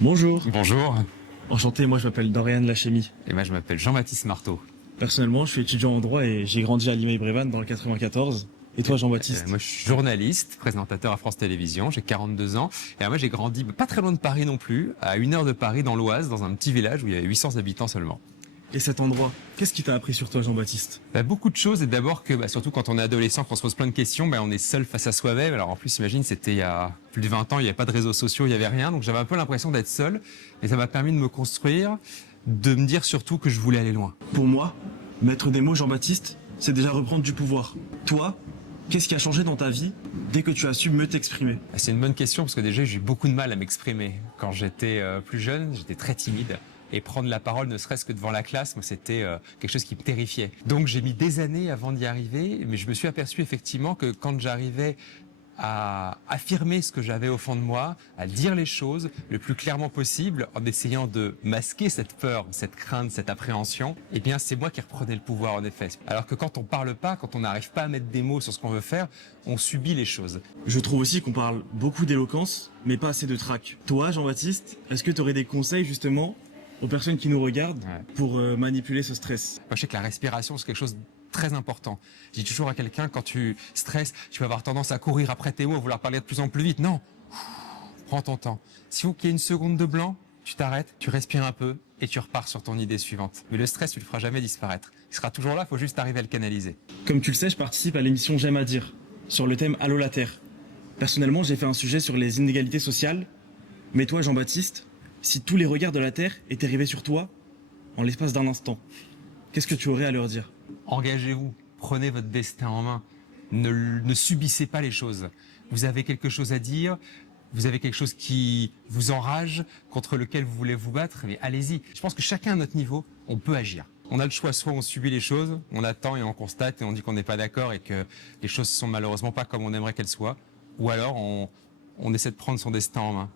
Bonjour, Bonjour, enchanté, moi je m'appelle Dorian Lachemy. et moi je m'appelle Jean-Baptiste Marteau. Personnellement, je suis étudiant en droit et j'ai grandi à Limeil-Brévannes dans le 94. Et toi Jean-Baptiste? Moi je suis journaliste, présentateur à France Télévisions, j'ai 42 ans. Et moi j'ai grandi pas très loin de Paris non plus, à 1 heure de Paris dans l'Oise, dans un petit village où il y avait 800 habitants seulement. Et cet endroit, qu'est-ce qui t'a appris sur toi Jean-Baptiste? Beaucoup de choses, et d'abord que surtout quand on est adolescent, qu'on se pose plein de questions, on est seul face à soi-même. Alors en plus imagine, c'était il y a plus de 20 ans, il n'y avait pas de réseaux sociaux, il n'y avait rien, donc j'avais un peu l'impression d'être seul. Et ça m'a permis de me construire, de me dire surtout que je voulais aller loin. Pour moi, mettre des mots Jean-Baptiste, c'est déjà reprendre du pouvoir. Toi, qu'est-ce qui a changé dans ta vie dès que tu as su mieux t'exprimer? C'est une bonne question parce que déjà j'ai eu beaucoup de mal à m'exprimer. Quand j'étais plus jeune, j'étais très timide. Et prendre la parole, ne serait-ce que devant la classe, moi c'était quelque chose qui me terrifiait. Donc j'ai mis des années avant d'y arriver, mais je me suis aperçu effectivement que quand j'arrivais à affirmer ce que j'avais au fond de moi, à dire les choses le plus clairement possible, en essayant de masquer cette peur, cette crainte, cette appréhension, eh bien c'est moi qui reprenais le pouvoir en effet. Alors que quand on parle pas, quand on n'arrive pas à mettre des mots sur ce qu'on veut faire, on subit les choses. Je trouve aussi qu'on parle beaucoup d'éloquence, mais pas assez de trac. Toi Jean-Baptiste, est-ce que tu aurais des conseils justement aux personnes qui nous regardent pour manipuler ce stress? Moi, je sais que la respiration, c'est quelque chose de très important. Je dis toujours à quelqu'un, quand tu stresses, tu vas avoir tendance à courir après tes mots, à vouloir parler de plus en plus vite. Non, prends ton temps. Si vous qu'il y ait une seconde de blanc, tu t'arrêtes, tu respires un peu et tu repars sur ton idée suivante. Mais le stress, tu le feras jamais disparaître. Il sera toujours là, il faut juste arriver à le canaliser. Comme tu le sais, je participe à l'émission J'aime à dire, sur le thème Allô la Terre. Personnellement, j'ai fait un sujet sur les inégalités sociales. Mais toi, Jean-Baptiste, si tous les regards de la Terre étaient rivés sur toi, en l'espace d'un instant, qu'est-ce que tu aurais à leur dire? Engagez-vous, prenez votre destin en main. Ne subissez pas les choses. Vous avez quelque chose à dire, vous avez quelque chose qui vous enrage, contre lequel vous voulez vous battre, mais allez-y. Je pense que chacun à notre niveau, on peut agir. On a le choix, soit on subit les choses, on attend et on constate et on dit qu'on n'est pas d'accord et que les choses sont malheureusement pas comme on aimerait qu'elles soient, ou alors on essaie de prendre son destin en main.